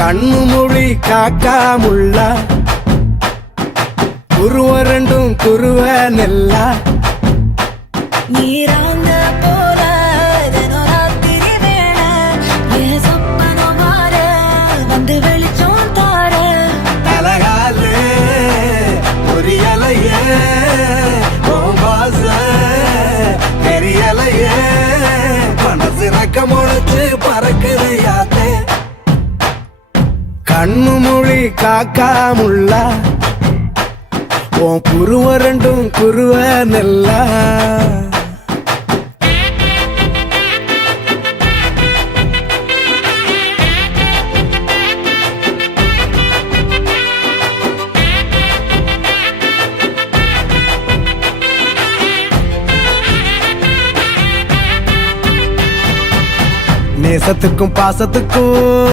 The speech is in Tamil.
கண்ணு மொழி காக்காமுள்ள குருவ ரெண்டும் குருவ நெல்லா நீராங்க போல தினராத்திரி வேண என் சொப்பனம் மாற வந்து வெளிச்சம் தார அழகாலே பொரியலையே ஓம்பாச பெரியலையே மனசு ரக்க முளைச்சு பறக்குது யாத்தே கண்ணு மொழி காக்காமுள்ள உன் குருவ ரெண்டும் குருவ நெல்லா நேசத்துக்கும் பாசத்துக்கும்